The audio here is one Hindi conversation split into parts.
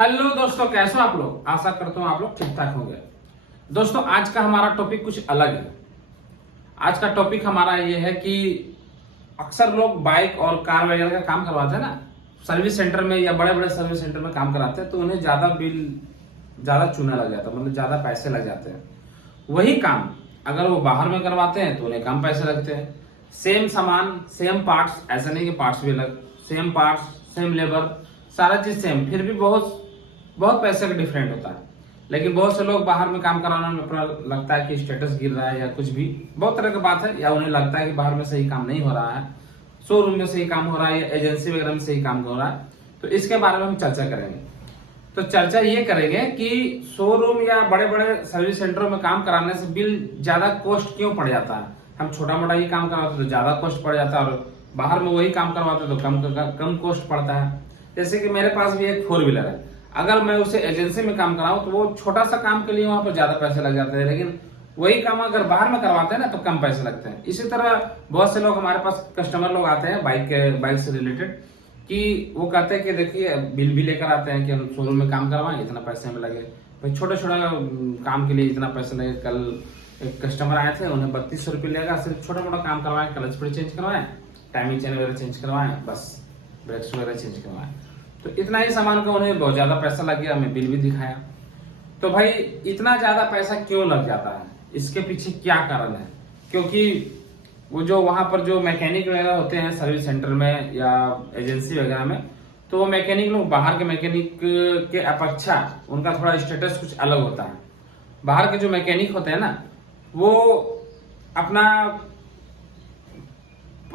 हेलो दोस्तों, कैसे हो आप लोग। आशा करता हूँ आप लोग ठीक ठाक होंगे। दोस्तों, आज का हमारा टॉपिक कुछ अलग है। आज का टॉपिक हमारा ये है कि अक्सर लोग बाइक और कार वगैरह का काम करवाते हैं ना, सर्विस सेंटर में या बड़े बड़े सर्विस सेंटर में काम कराते हैं, तो उन्हें ज्यादा बिल ज्यादा चूना लग जाता है, मतलब ज्यादा पैसे लग जाते हैं। वही काम अगर वो बाहर में करवाते हैं तो उन्हें कम पैसे लगते हैं। सेम सामान, सेम पार्ट्स, ऐसा नहीं कि पार्ट्स भी अलग, सेम पार्ट्स, सेम लेबर, सारा चीज सेम, फिर भी बहुत बहुत पैसे का डिफरेंट होता है। लेकिन बहुत से लोग बाहर में काम कराने में अपना लगता है कि स्टेटस गिर रहा है या कुछ भी, बहुत तरह की बात है, या उन्हें लगता है कि बाहर में सही काम नहीं हो रहा है, शोरूम में सही काम हो रहा है या एजेंसी वगैरह में सही काम हो रहा है। तो इसके बारे में हम चर्चा करेंगे। तो चर्चा ये करेंगे कि शोरूम या बड़े बड़े सर्विस सेंटरों में काम कराने से बिल ज्यादा कॉस्ट क्यों पड़ जाता है। हम छोटा मोटा ही काम करवाते तो ज्यादा कॉस्ट पड़ जाता है, और बाहर में वही काम करवाते तो कम कॉस्ट पड़ता है। जैसे कि मेरे पास भी एक 4 व्हीलर है, अगर मैं उसे एजेंसी में काम कराऊं तो वो छोटा सा काम के लिए वहां पर ज्यादा पैसे लग जाते हैं, लेकिन वही काम अगर बाहर में करवाते हैं ना तो कम पैसे लगते हैं। इसी तरह बहुत से लोग हमारे पास कस्टमर लोग आते हैं बाइक से रिलेटेड, कि वो कहते हैं कि देखिए बिल भी लेकर आते हैं कि हम शोरूम में काम करवाएं, इतना पैसे हमें लगे, भाई छोटे छोटे काम के लिए इतना पैसे लगे। कल एक कस्टमर आए थे, उन्हें 3200 रुपये लगा, सिर्फ छोटा मोटा काम करवाएं, क्लच प्लेट चेंज करवाएं, टाइमिंग चेन वगैरह चेंज करवाएं, बस ब्रेक्स वगैरह चेंज करवाएं। तो इतना ही सामान का उन्हें बहुत ज्यादा पैसा लग गया, हमें बिल भी दिखाया। तो भाई इतना ज्यादा पैसा क्यों लग जाता है, इसके पीछे क्या कारण है। क्योंकि वो जो वहां पर जो मैकेनिक वगैरह होते हैं सर्विस सेंटर में या एजेंसी वगैरह में, तो वो मैकेनिक लोग बाहर के मैकेनिक के अपेक्षा उनका थोड़ा स्टेटस कुछ अलग होता है। बाहर के जो मैकेनिक होते हैं ना, वो अपना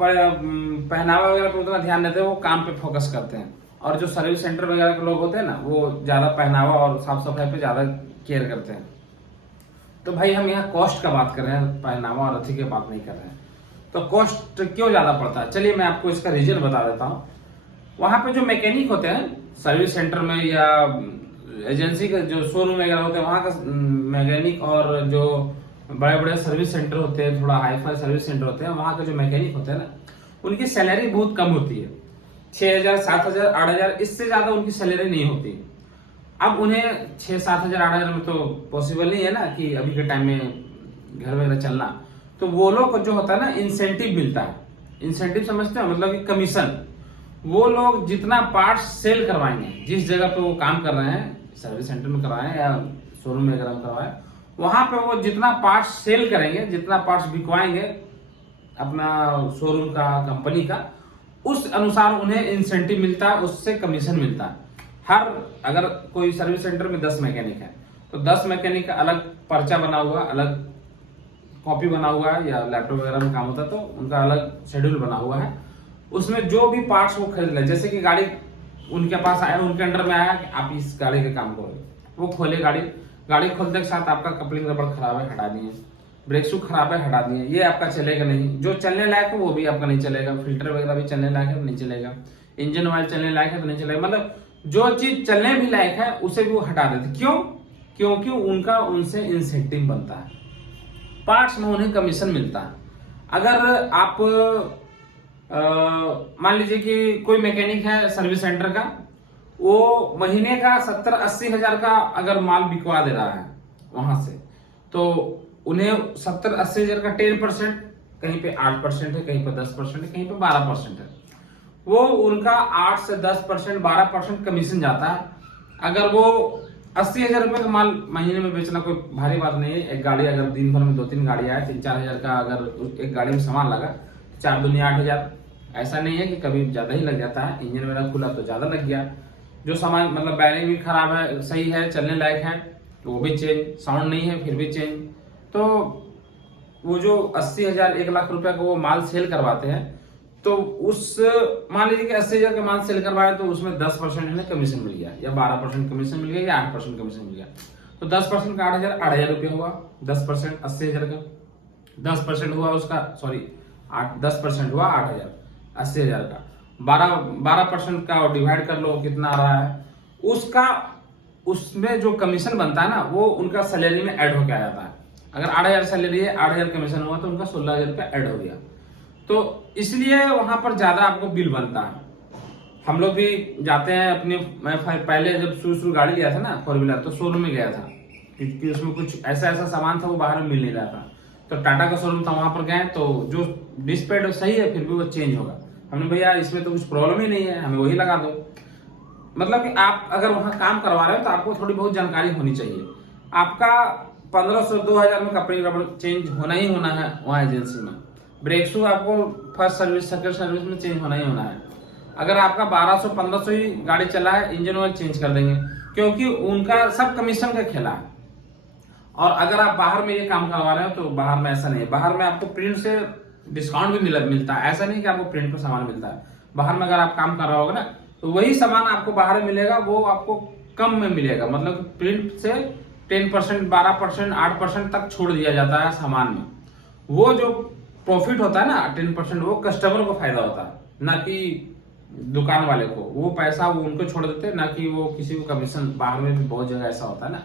पहनावा वगैरह पर उतना ध्यान देते हैं, वो काम पे फोकस करते हैं। और जो सर्विस सेंटर वगैरह के लोग होते हैं ना, वो ज्यादा पहनावा और साफ सफाई पे ज्यादा केयर करते हैं। तो भाई हम यहाँ कॉस्ट का बात कर रहे हैं, पहनावा और अथी की बात नहीं कर रहे हैं। तो कॉस्ट क्यों ज्यादा पड़ता है, चलिए मैं आपको इसका रीजन बता देता हूँ। वहां पे जो मैकेनिक होते हैं सर्विस सेंटर में या एजेंसी के जो शोरूम वगैरह होते हैं, वहां का मैकेनिक और जो बड़े बड़े सर्विस सेंटर होते हैं, थोड़ा हाई फाई सर्विस सेंटर होते हैं, वहां के जो मैकेनिक होते हैं ना, उनकी सैलरी बहुत कम होती है। 6000, 7000, 8000, इससे ज्यादा उनकी सैलरी नहीं होती। अब उन्हें 6, 7000, 8000 में तो पॉसिबल नहीं है ना कि अभी के टाइम में घर वगैरह चलना। तो वो लोग को जो होता है ना, इंसेंटिव मिलता है। इंसेंटिव समझते हैं, मतलब कि कमीशन। वो लोग जितना पार्ट्स सेल करवाएंगे, जिस जगह पे वो काम कर रहे हैं, सर्विस सेंटर में करवाएं या शोरूम वगैरह में करवाएं, वहां पे वो जितना पार्ट्स सेल करेंगे, जितना पार्ट्स बिकवाएंगे अपना शोरूम का, कंपनी का, उस अनुसार उन्हें इंसेंटिव मिलता है, उससे कमीशन मिलता है। हर अगर कोई सर्विस सेंटर में 10 मैकेनिक है तो 10 मैकेनिक का अलग पर्चा बना हुआ, अलग कॉपी बना हुआ है, या लैपटॉप वगैरह में काम होता है तो उनका अलग शेड्यूल बना हुआ है। उसमें जो भी पार्ट्स वो खरीद ले, जैसे कि गाड़ी उनके पास आया, उनके अंडर में आया कि आप इस गाड़ी का काम करोगे, वो खोले गाड़ी खोलने के साथ आपका कपलिंग रबड़ खराब है, हटा दिए, ब्रेक शू खराब है, हटा दिए, ये आपका चलेगा नहीं। जो चलने लायक है वो भी आपका नहीं चलेगा, फिल्टर वगैरह भी चलने लायक है तो नहीं चलेगा, इंजन ऑयल चलने लायक है तो नहीं चलेगा, मतलब जो चीज चलने भी लायक है उसे भी वो हटा देते। क्यों? क्योंकि उनका उनसे इंसेंटिव बनता है, पार्ट्स में उन्हें कमीशन मिलता है। अगर आप मान लीजिए कि कोई मैकेनिक है सर्विस सेंटर का, वो महीने का 70-80 हजार का अगर माल बिकवा दे रहा है वहां से, तो उन्हें 70-80 हजार का 10%, कहीं पे 8% है, कहीं पे 10% है, कहीं पे 12% है, वो उनका 8 से 10%, 12% कमीशन जाता है। अगर वो 80,000 रुपए का माल महीने में बेचना कोई भारी बात नहीं है। एक गाड़ी अगर दिन भर में 2-3 गाड़ी आए, 3-4 हजार का अगर एक गाड़ी में सामान लगा, 4 दूनी 8 हजार। ऐसा नहीं है कि कभी ज्यादा ही लग जाता है, इंजन वगैरह खुला तो ज्यादा लग गया। जो सामान मतलब बैरिंग भी खराब है, सही है, चलने लायक है, तो वो भी चेंज, साउंड नहीं है फिर भी चेंज। तो वो जो 80,000, 1 लाख रुपए का वो माल सेल करवाते हैं, तो उस मान लीजिए कि 80,000 का माल सेल करवाया तो उसमें 10% इन्हें कमीशन मिल गया, या 12% कमीशन मिल गया, या 8% कमीशन मिल गया। तो 10% का 8,000, 8,000 रुपये हुआ। 10% 80,000 का 10% हुआ उसका, सॉरी 10% हुआ 8,000, 80,000 का 12% का डिवाइड कर लो कितना आ रहा है उसका। उसमें जो कमीशन बनता है ना, वो उनका सैलरी में ऐड होकर आ जाता है। अगर 8,000 सैलरी है, 8,000 कमीशन हुआ तो उनका 16,000 रुपया ऐड हो गया। तो इसलिए वहां पर ज्यादा आपको बिल बनता है। हम लोग भी जाते हैं अपने, मैं पहले जब शुरू गाड़ी लिया था ना 4 व्हीलर, तो शोरूम में गया था क्योंकि उसमें कुछ ऐसा ऐसा सामान था वो बाहर में मिल नहीं रहा था। तो टाटा का शोरूम था, वहां पर गए तो जो डिस्क पैड सही है फिर भी वो चेंज होगा। हमने भैया इसमें तो कुछ प्रॉब्लम ही नहीं है, हमें वही लगा दो। मतलब कि आप अगर वहां काम करवा रहे हो तो आपको थोड़ी बहुत जानकारी होनी चाहिए। आपका 1500-2000 में कपड़े रबड़ चेंज होना ही होना है वहाँ एजेंसी में। ब्रेक शू आपको फर्स्ट सर्विस सेकंड सर्विस में चेंज होना ही होना है। अगर आपका 1200-1500 ही गाड़ी चला है, इंजन ऑयल चेंज कर देंगे, क्योंकि उनका सब कमीशन का खेला है। और अगर आप बाहर में ये काम करवा रहे हो तो बाहर में ऐसा नहीं है। बाहर में आपको प्रिंट से डिस्काउंट भी मिलता है, ऐसा नहीं कि आपको प्रिंट पर सामान मिलता है। बाहर में अगर आप काम कर रहे होगे ना तो वही सामान आपको बाहर मिलेगा, वो आपको कम में मिलेगा। मतलब प्रिंट से 10%, 12%, 8% तक छोड़ दिया जाता है सामान में। वो जो प्रॉफिट होता है ना 10%, वो कस्टमर को फायदा होता है, ना कि दुकान वाले को। वो पैसा वो उनको छोड़ देते हैं, ना कि वो किसी को कमीशन। बाहर में भी बहुत जगह ऐसा होता है ना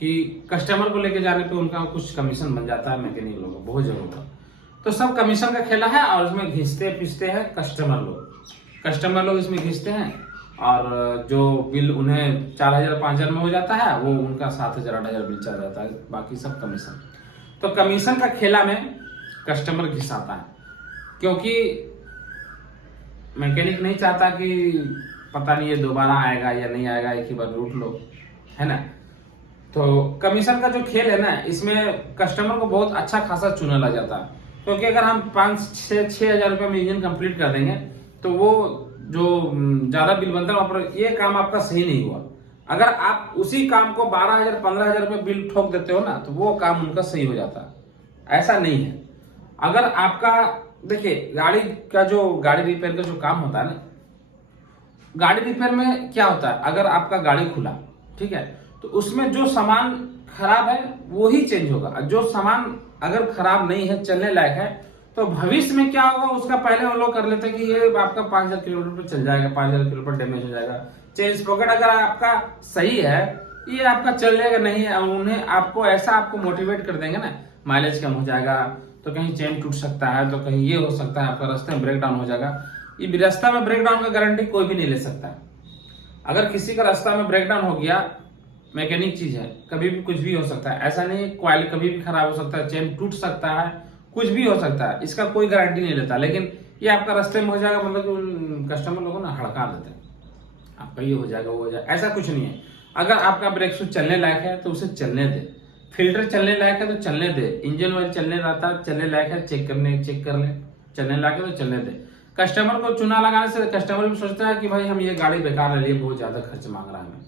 कि कस्टमर को लेके जाने पे उनका कुछ कमीशन बन जाता है मैकेनिक लोगों को, बहुत जगह पर। तो सब कमीशन का खेला है और इसमें घिसते पिसते हैं कस्टमर लोग इसमें घिसते हैं। और जो बिल उन्हें 4000-5000 में हो जाता है, वो उनका 7000-8000 बिल चला जाता है, बाकी सब कमीशन। तो कमीशन का खेला में कस्टमर घिसाता है, क्योंकि मैकेनिक नहीं चाहता कि पता नहीं ये दोबारा आएगा या नहीं आएगा, एक ही बार रूट लो, है ना। तो कमीशन का जो खेल है ना, इसमें कस्टमर को बहुत अच्छा खासा चुना लग जाता है। क्योंकि अगर हम 5-6 हजार रुपये में इंजन कंप्लीट कर देंगे तो वो जो ज्यादा बिल बनता है वहां पर ये काम आपका सही नहीं हुआ। अगर आप उसी काम को 12,000-15,000 रुपये बिल ठोक देते हो ना, तो वो काम उनका सही हो जाता है। ऐसा नहीं है। अगर आपका देखिए गाड़ी रिपेयर का जो काम होता है ना, गाड़ी रिपेयर में क्या होता है, अगर आपका गाड़ी खुला, ठीक है, तो उसमें जो सामान खराब है वो ही चेंज होगा। जो सामान अगर खराब नहीं है, चलने लायक है, तो भविष्य में क्या होगा उसका पहले हम लोग कर लेते हैं कि ये आपका 5000 किलोमीटर पर चल जाएगा, 5000 किलोमीटर डैमेज हो जाएगा, चेंज पॉकेट अगर आपका सही है, ये आपका चल जाएगा नहीं है। उन्हें आपको ऐसा आपको मोटिवेट कर देंगे ना, माइलेज कम हो जाएगा, तो कहीं चेन टूट सकता है, तो कहीं ये हो सकता है, आपका रास्ते में ब्रेक डाउन हो जाएगा। ये रास्ता में ब्रेक डाउन का गारंटी कोई भी नहीं ले सकता है। अगर किसी का रास्ता में ब्रेक डाउन हो गया, मैकेनिक चीज है, कभी भी कुछ भी हो सकता है। ऐसा नहीं, कॉइल कभी भी खराब हो सकता है, चेन टूट सकता है, कुछ भी हो सकता है, इसका कोई गारंटी नहीं लेता। लेकिन ये आपका रास्ते में हो जाएगा, मतलब कस्टमर लोगों ना हड़का देते हैं, आपका ये हो जाएगा, वो हो जाएगा, ऐसा कुछ नहीं है। अगर आपका ब्रेक शू चलने लायक है तो उसे चलने दे, फिल्टर चलने लायक है तो चलने दे, इंजन ऑयल चलने रहता है, चलने लायक है, चेक कर ले, चलने लायक है तो चलने दे। कस्टमर को चुना लगाने से कस्टमर भी सोचता है कि भाई हम ये गाड़ी बेकार ले लिए, बहुत ज्यादा खर्च मांग रहा है,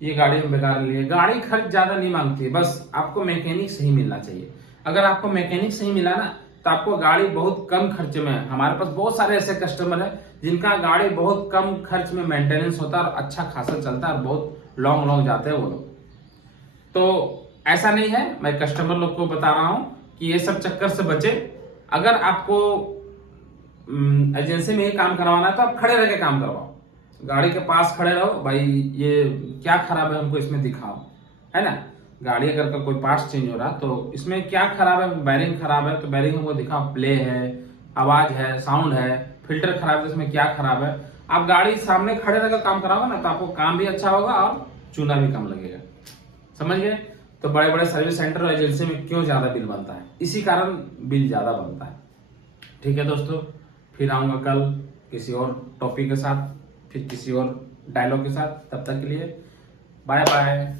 ये गाड़ी हम बेकार लिए। गाड़ी खर्च ज्यादा नहीं मांगती है, बस आपको मैकेनिक सही मिलना चाहिए। अगर आपको मैकेनिक सही मिला ना, तो आपको गाड़ी बहुत कम खर्च में, हमारे पास बहुत सारे ऐसे कस्टमर हैं जिनका गाड़ी बहुत कम खर्च में मेंटेनेंस होता है और अच्छा खासा चलता है और बहुत लॉन्ग जाते हैं वो लोग। तो ऐसा नहीं है, मैं कस्टमर लोग को बता रहा हूं कि ये सब चक्कर से बचे। अगर आपको एजेंसी में ही काम करवाना है तो आप खड़े रह के काम करवाओ, गाड़ी के पास खड़े रहो, भाई ये क्या खराब है हमको इसमें दिखाओ, है ना। गाड़ी अगर का कोई पार्ट्स चेंज हो रहा तो इसमें क्या खराब है, बैरिंग खराब है तो बैरिंग हमको दिखाओ, प्ले है, आवाज है, साउंड है, फिल्टर खराब है तो इसमें क्या खराब है। आप गाड़ी सामने खड़े रहकर काम कराओगे ना, तो आपको काम भी अच्छा होगा और चूना भी कम लगेगा, समझ गए। तो बड़े बड़े सर्विस सेंटर और एजेंसी में क्यों ज्यादा बिल बनता है, इसी कारण बिल ज्यादा बनता है। ठीक है दोस्तों, फिर आऊंगा कल किसी और टॉपिक के साथ, फिर किसी और डायलॉग के साथ। तब तक के लिए बाय बाय।